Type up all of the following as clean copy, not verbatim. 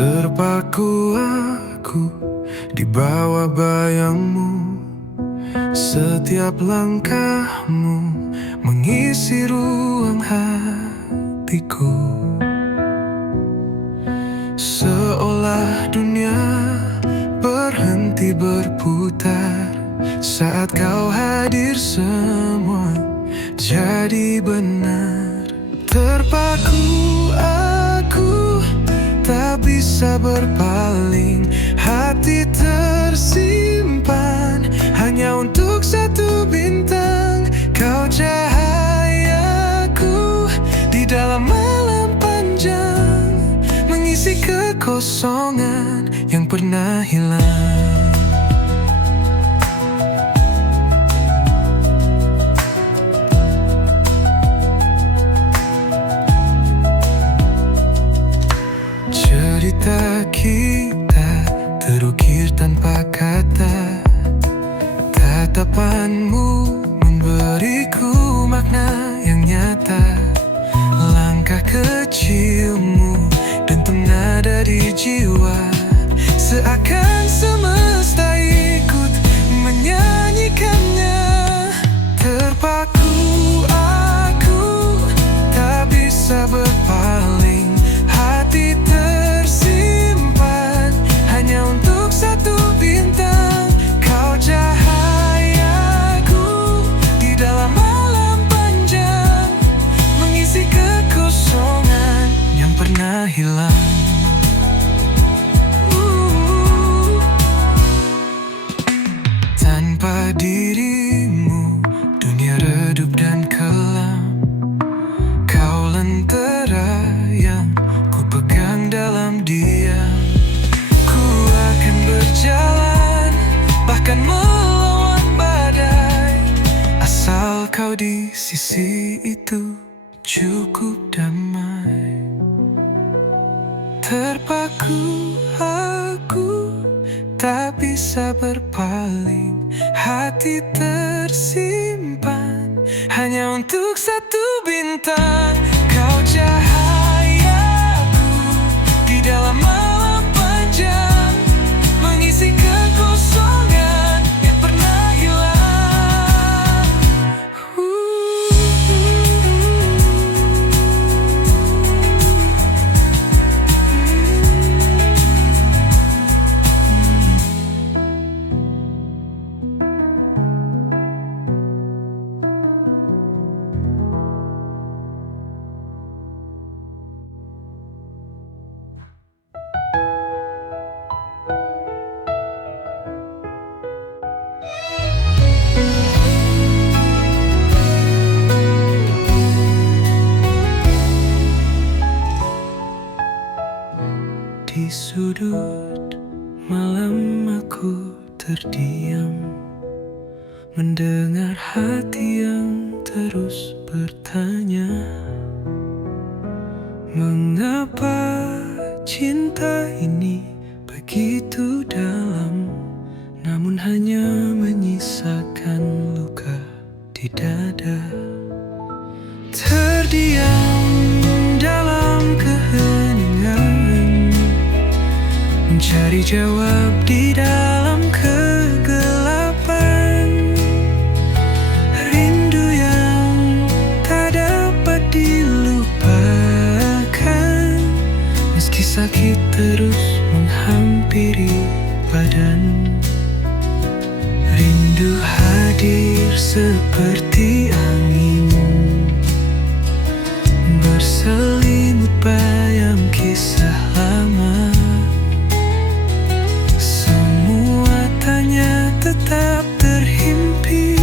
Terpaku aku di bawah bayangmu. Setiap langkahmu mengisi ruang hatiku. Seolah dunia berhenti berputar saat kau hadir, semua jadi benar. Terpaku aku tak bisa berpaling, hati tersimpan hanya untuk satu bintang. Kau cahayaku di dalam malam panjang, mengisi kekosongan yang pernah hilang. Cerita kita terukir tanpa kata, tatapanmu memberiku makna yang nyata. Langkah kecilmu dentum nada di jiwa, seakan semesta ikut menyanyikannya. Terpaku aku tak bisa berpaling, hati tersimpan hanya untuk satu bintang. Kau cahayaku di dalam malam panjang, mengisi kekosongan yang pernah hilang. Tanpa dirimu dunia redup dan kelam. Kau lentera yang ku pegang dalam diam. Ku akan berjalan bahkan melawan badai, asal kau di sisi itu cukup damai. Terpaku aku tak bisa berpaling, hati tersimpan hanya untuk satu bintang. Kau cahayaku di dalam malam panjang, mengisi kekosongan yang pernah hilang. Di sudut malam aku terdiam, mendengar hati yang terus bertanya, mengapa cinta ini begitu dalam, namun hanya menyisakan luka di dada. Terdiam dalam keheningan, mencari jawab di dalam kegelapan. Rindu yang tak dapat dilupakan, meski sakit terus menghampiri badan. Rindu hadir seperti angin, berselimut bayang kisah lama. Tetap terhimpit,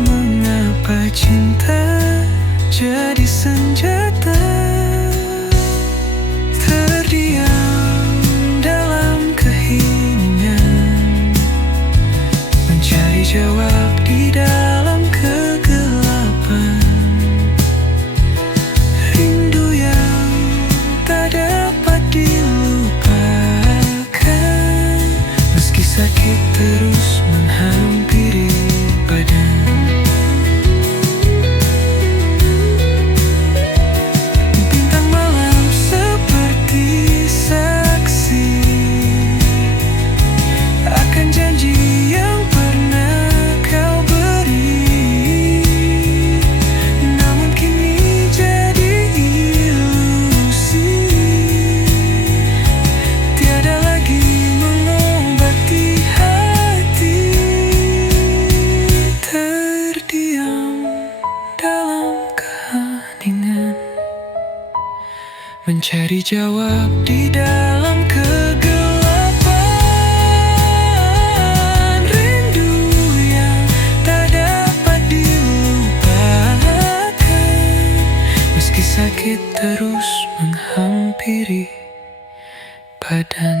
mengapa cinta jadi senjata? Terdiam dalam keheningan, mencari jawab di dalam kegelapan. Rindu yang tak dapat dilupakan, sakit terus menghampiri badan. mencari jawab di dalam kegelapan. Rindu yang tak dapat dilupakan, meski sakit terus menghampiri badan.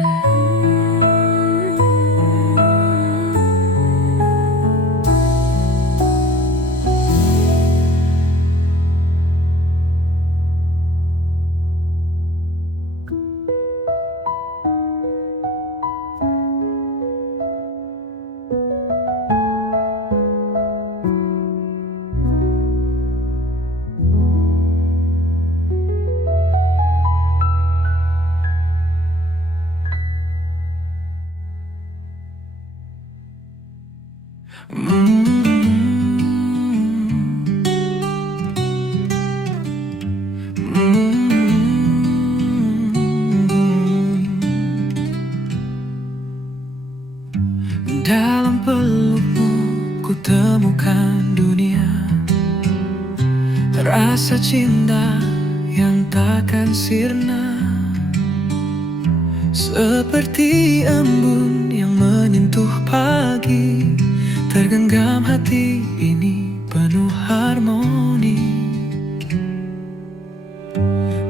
Dalam pelukmu ku temukan dunia, rasa cinta yang takkan sirna, seperti embun yang menyentuh pagi. Tergenggam hati ini penuh harmoni.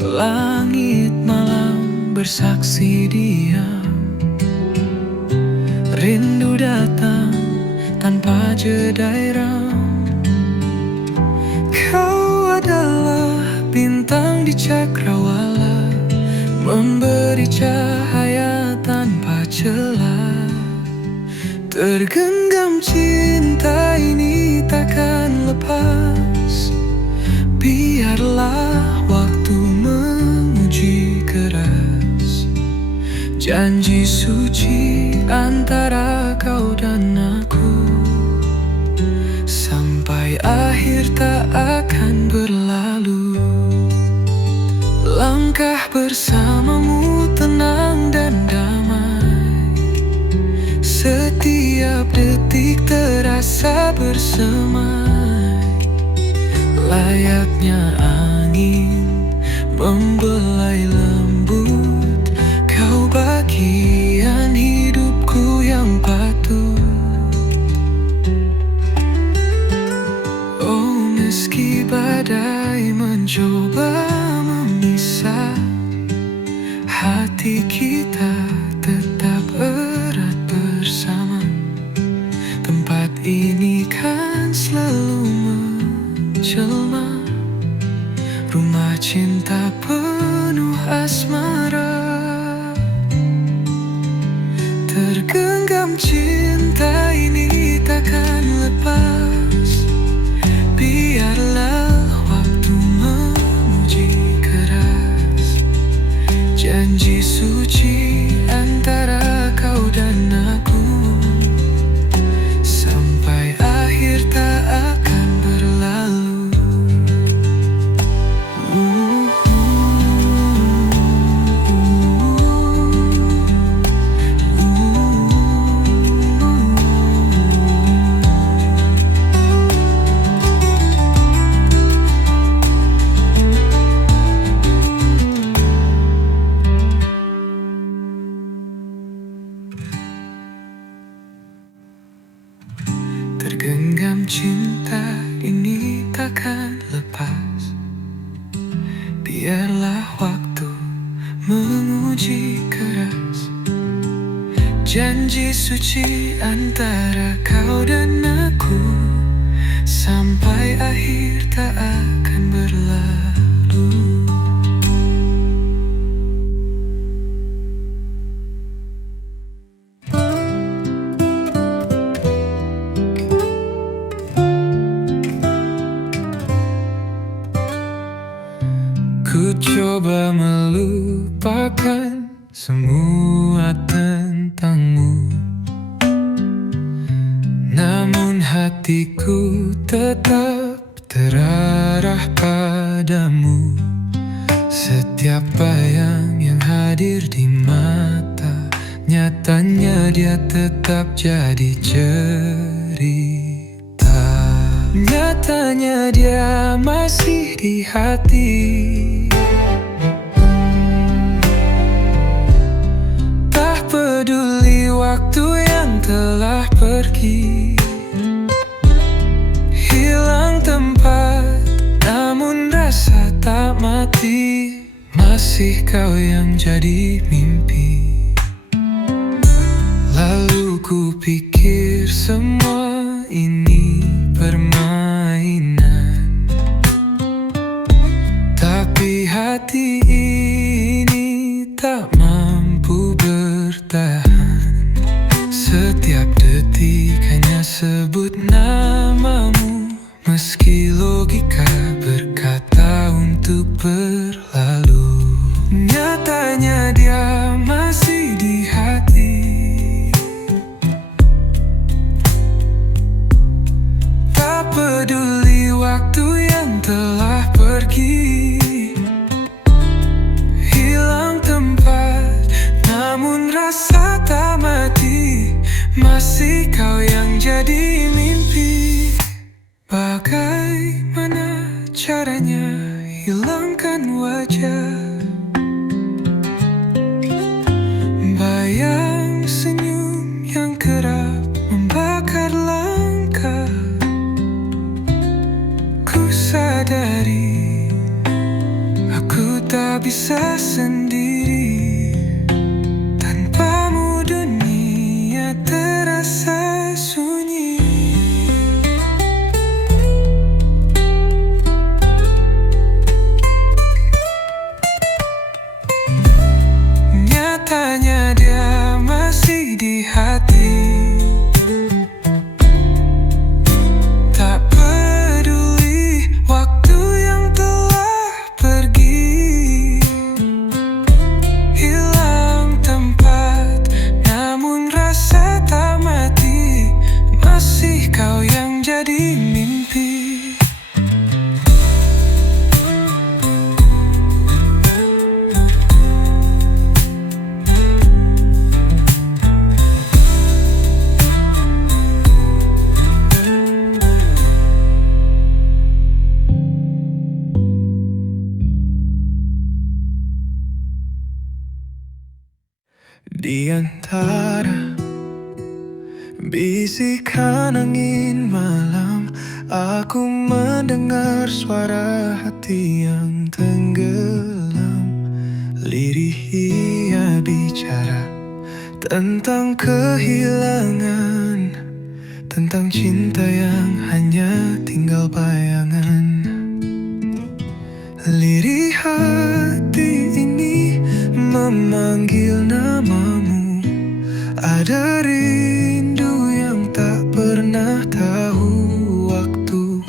Langit malam bersaksi diam, rindu datang tanpa jeda ram. Kau adalah bintang di cakrawala, memberi cahaya tanpa celah. Tergenggam cinta ini takkan lepas, biarlah waktu menguji keras. Janji suci antara kau dan aku, sampai akhir tak akan berlalu. Langkah bersamamu tenang dan damai, setiap detik terasa bersemai. Layaknya angin membelai lembut, kau bagian hidupku yang patut. Oh, meski badai mencoba memisah, hati kita tetap erat bersama. Tempat ini kan selalu menjelma, rumah cinta penuh asmara. Tergenggam cinta ini takkan lepas, biarlah waktu menguji keras. Janji suci antara kau dan aku, sampai akhir tak akan berlalu. Tergenggam cinta ini takkan lepas, biarlah waktu menguji keras. Janji suci antara kau dan aku, sampai akhir tak akan berlalu. Ku coba melupakan semua tentangmu, namun hatiku tetap terarah padamu. Setiap bayang yang hadir di mata, nyatanya dia tetap jadi cerita. Nyatanya dia masih di hati. telah pergi. Hilang tempat, namun rasa tak mati. Masih kau yang jadi mimpi. Lalu ku pikir semua ini permainan, tapi hati ini tak mampu bertahan. Setiap detik hanya sebut namamu, meski logika berkata untuk berlalu. Nyatanya dia masih di hati. Tak peduli waktu yang telah pergi. Hilang tempat, namun rasa tak mati. Masih kau yang jadi mimpi. Bagaimana caranya hilangkan wajah? Bayang senyum yang kerap membakar langkah. Ku sadari aku tak bisa sendiri. Tanpamu dunia terasa sunyi. Nyatanya dia masih di hati. Tak peduli waktu yang telah pergi. Hilang tempat, namun rasa tak mati. Masih kau yang jadi mimpi. Di antara bisikan angin malam, aku mendengar suara hati yang tenggelam. Lirih ia bicara tentang kehilangan, tentang cinta yang hanya tinggal bayangan. Lirih hati ini memanggil namamu. Ada rindu yang tak pernah tahu waktu.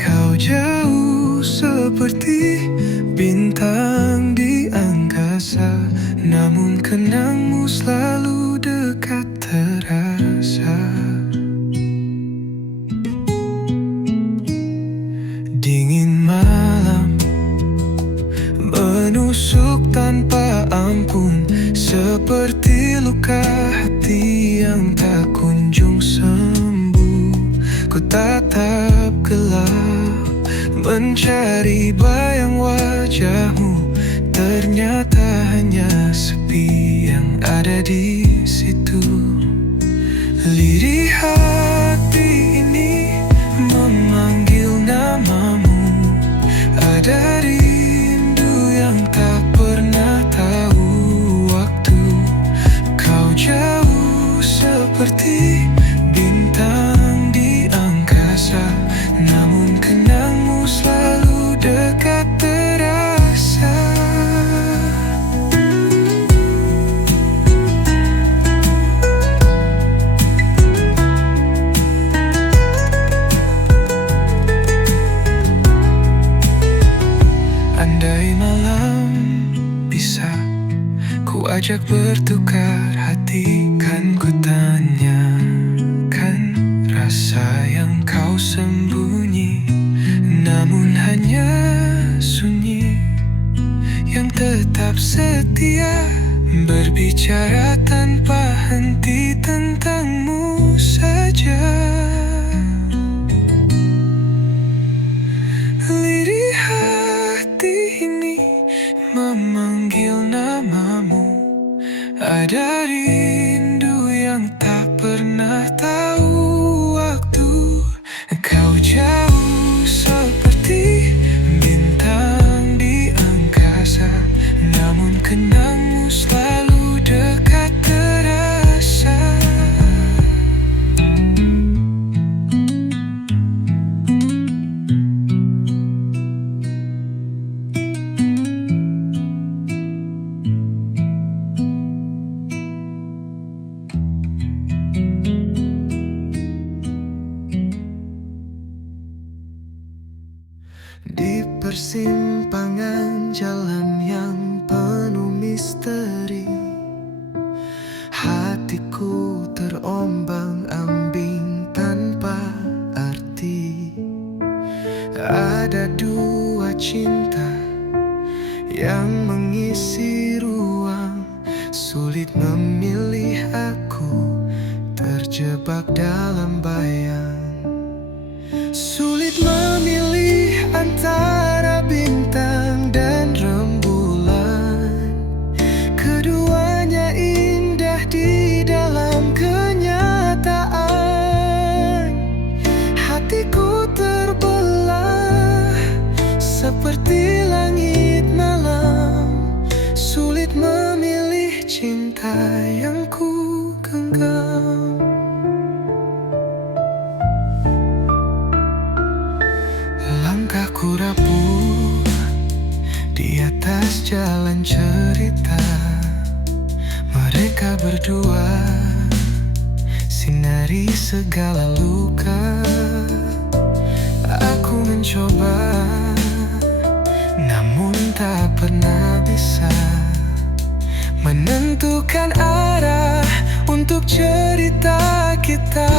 Kau jauh seperti bintang di angkasa, namun kenangmu selalu dekat terasa. Dingin malam menusuk tanpa ampun, seperti luka hati yang tak kunjung sembuh. Ku tatap gelap, mencari bayang wajahmu. Ternyata hanya sepi yang ada di situ. Lirih hati ini memanggil namamu. Ada rindu yang tak pernah tahu waktu. Kau jauh seperti bintang di angkasa, namun kenangmu selalu dekat terasa. Andai malam bisa ku ajak bertukar hati, kan ku tanyakan rasa yang kau sembunyi. Namun hanya sunyi yang tetap setia, berbicara tanpa henti tentangmu saja. Lirih hati ini memanggil namamu. Ada rindu yang tak pernah Di persimpangan jalan yang penuh misteri, hatiku terombang-ambing tanpa arti. Ada dua cinta yang mengisi ruang, sulit memilih, aku terjebak dalam bayang. Sulit memilih antara bintang dan rembulan, keduanya indah di dalam kenyataan. Hatiku terbelah seperti langit malam, sulit memilih cinta yang ku genggam. Langkahku rapuh di atas jalan cerita, mereka berdua sinari segala luka. Aku mencoba, namun tak pernah bisa menentukan arah untuk cerita kita.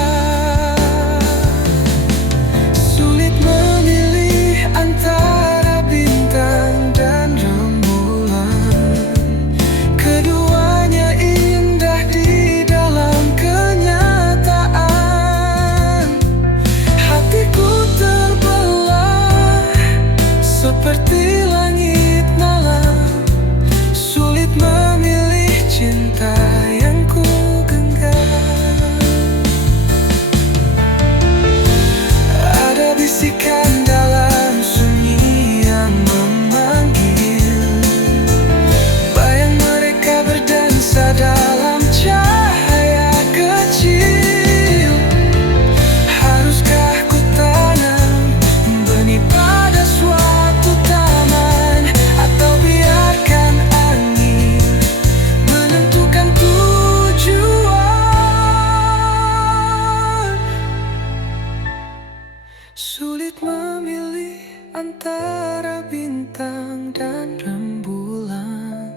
Sulit memilih antara bintang dan rembulan, keduanya indah di dalam kenyataan. Hatiku terbelah seperti langit malam, sulit memilih cinta yang ku genggam. Ada bisikan dalam sunyi yang memanggil, bayang mereka berdansa dalam cahaya kecil. Haruskah ku tanam benih pada suatu taman, atau biarkan angin menentukan tujuan? Sulit memilih antara bintang dan rembulan,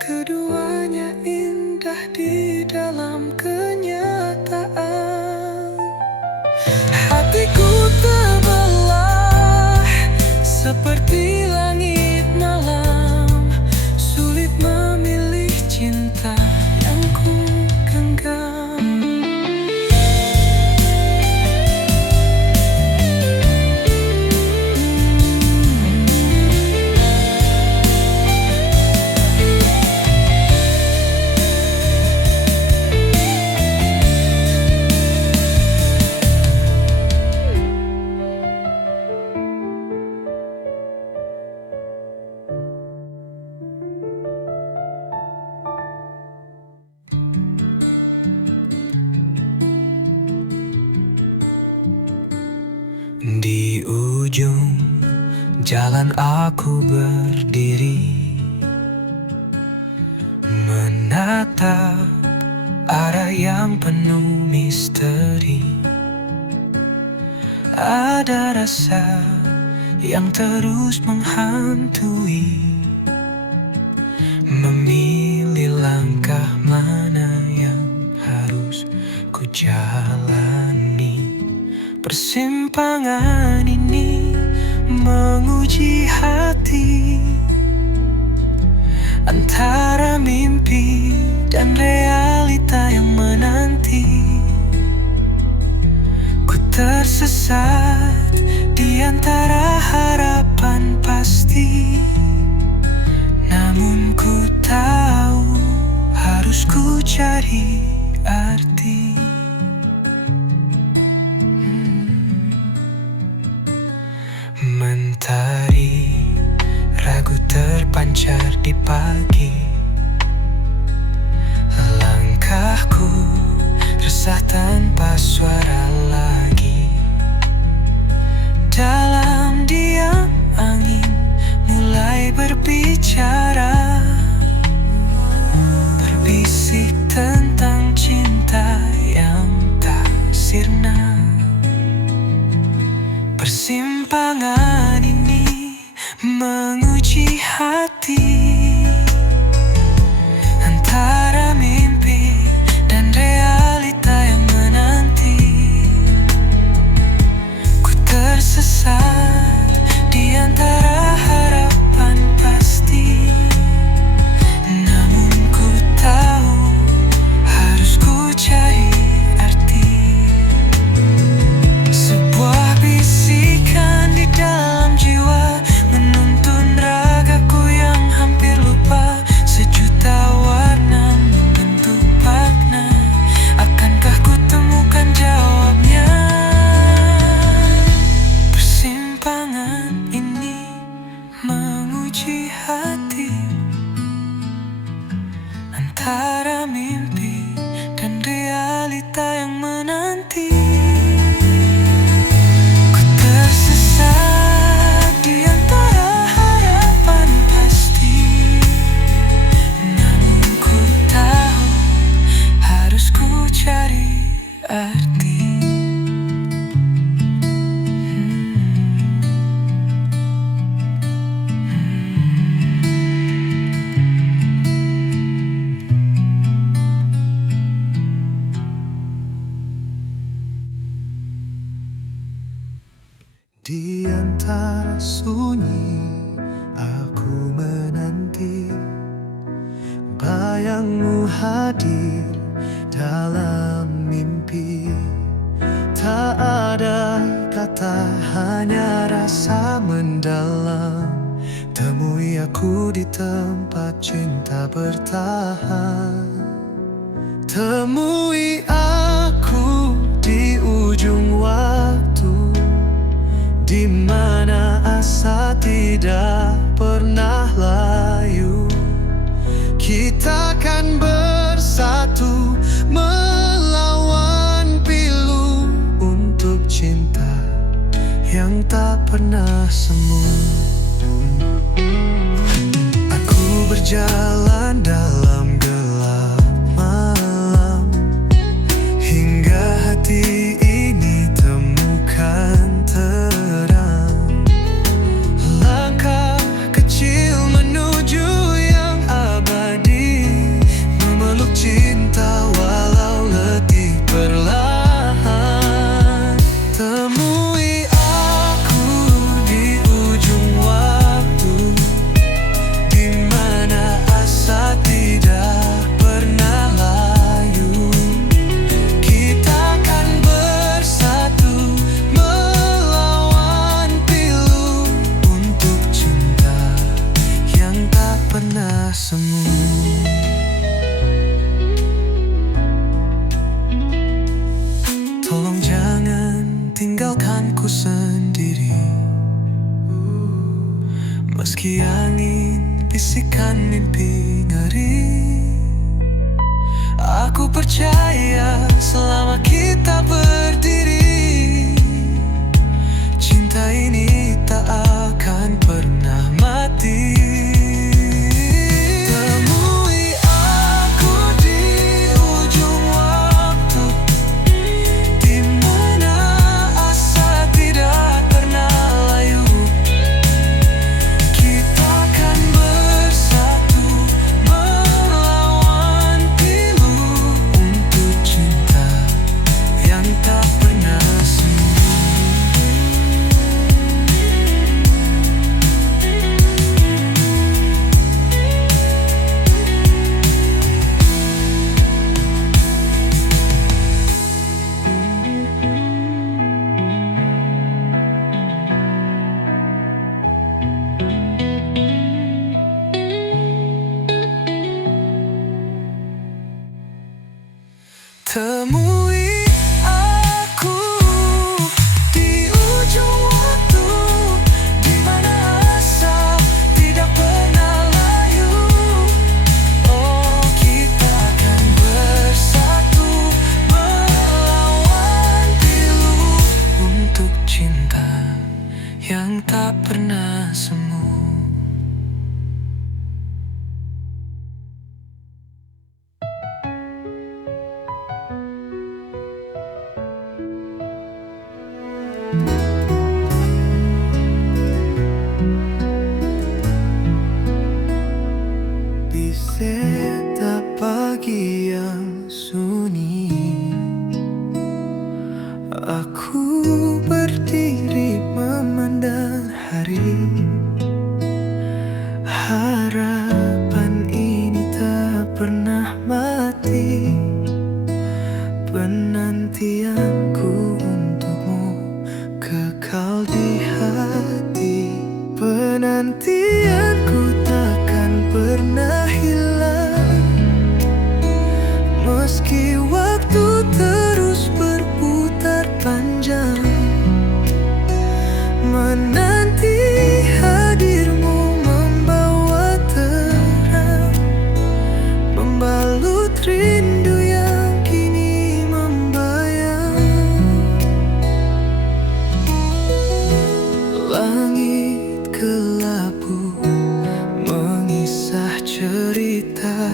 keduanya indah di dalam kenyataan. Hatiku terbelah seperti langit malam, sulit memilih cinta yang ku genggam. Di ujung jalan aku berdiri, menatap arah yang penuh misteri. Ada rasa yang terus menghantui, memilih langkah mana yang harus ku jalani. Persimpangan ini menguji hati, antara mimpi dan realita yang menanti. Ku tersesat di antara harapan pasti, namun ku tahu harus ku cari arti. Mentari ragu terpancar di pagi, langkahku resah tanpa suara lagi. Dalam diam angin mulai berbicara, berbisik tentang cinta yang tak sirna. Persimpangan ini menguji hati, antara mimpi dan realita yang menanti. Ku tersesat di antara harapan pasti, namun ku tahu harus ku cari arti. Sebuah bisikan di dalam jiwa menuntun ragaku yang hampir lupa. Sejuta warna membentuk makna, akankah ku temukan jawabnya? Persimpangan ini menguji hati, antara mimpi dan realita yang menanti. Ku tersesat di antara harapan pasti, namun ku tahu harus ku cari arti. Di antara sunyi aku menanti bayangmu hadir dalam mimpi. Tak ada kata, hanya rasa mendalam. Temui aku di tempat cinta bertahan. Temui aku di ujung waktu, di mana asa tidak pernah layu. Kita kan bersatu melawan pilu untuk cinta yang tak pernah semu. Aku berjalan dalam gelap malam, hingga hati ini temukan terang. Langkah kecil menuju yang abadi, memeluk cinta walau letih perlahan. Temui aku di ujung waktu, di mana asa tidak pernah layu. Kita kan bersatu melawan pilu untuk cinta yang tak pernah semu. Tolong jangan tinggalkanku sendiri, meski angin bisikan mimpi ngeri. Aku percaya selama kita berdiri, cinta ini tak akan pernah mati. Temui aku di ujung waktu, di mana asa tidak pernah layu. Kita kan bersatu melawan pilu untuk cinta yang tak pernah semu. Temui aku di ujung waktu, di mana asa tidak pernah layu. Oh, kita akan bersatu melawan pilu untuk cinta yang tak pernah semu. Penantianku takkan pernah hilang, meski waktu terus berputar panjang. Menanti hadirmu membawa terang, membalut rindu yang kini membayang. Langit kelabu mengisah cerita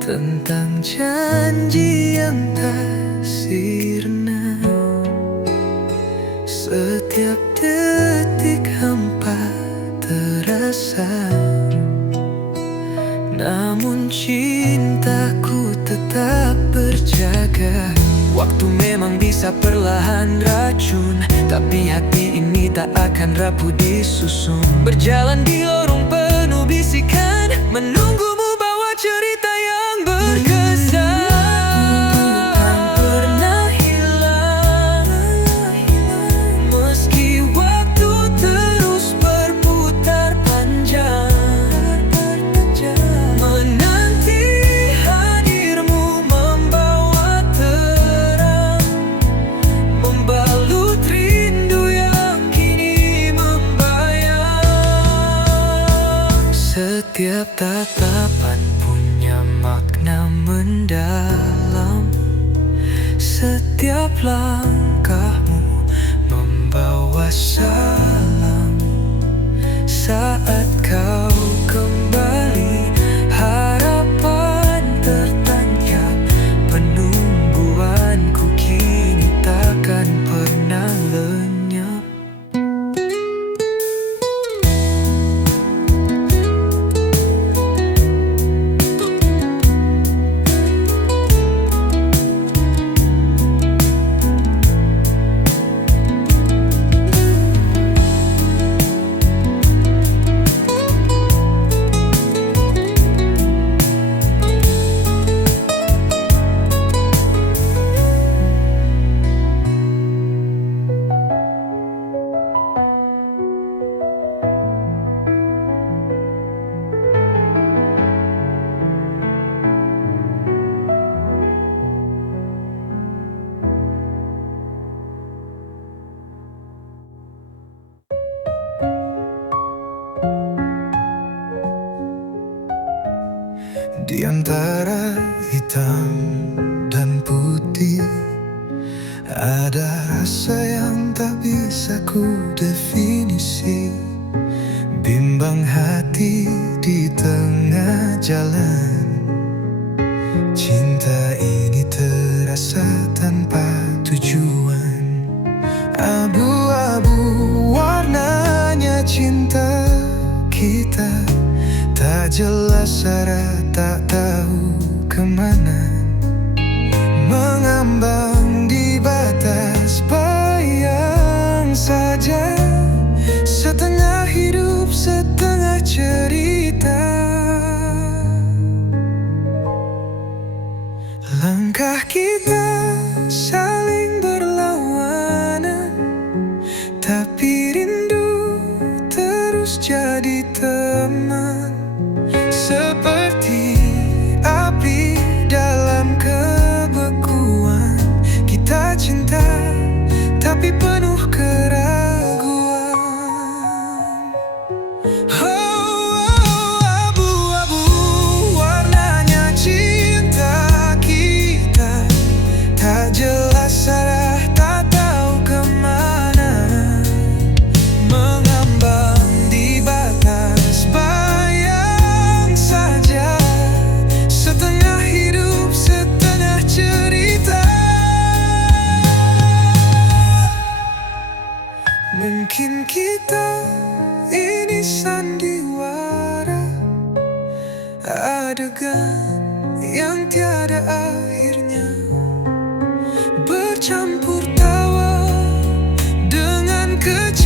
tentang janji yang tak sirna. Setiap detik hampa terasa, namun cintaku tetap berjaga. Waktu memang bisa perlahan racun, tapi hati ini tak akan rapuh disusun. Berjalan di lorong penuh bisikan, menunggumu bawa cerita yang berkesan. Setiap tatapan punya makna mendalam, setiap langkahmu membawa salam. Saat kau kembali, harapan tertancap. Penungguanku kini takkan pernah lenyap. Di antara hitam dan putih, ada rasa yang tak bisa ku definisi. Bimbang hati di tengah jalan, cinta ini terasa tanpa tujuan. Abu-abu warnanya cinta kita, tak jelas arah, tak tahu kemana. Mengambang di batas bayang saja, setengah hidup, setengah cerita. Langkah kita saling berlawanan, tapi rindu terus jadi teman. Seperti api dalam kebekuan, kita cinta tapi penuh keraguan. Abu-abu warnanya cinta kita, tak jelas arah, tak tahu kemana. Mengambang di batas bayang saja, setengah hidup, setengah cerita. Mungkin kita ini sandiwara, adegan yang tiada akhirnya, bercampur tawa dengan kecil.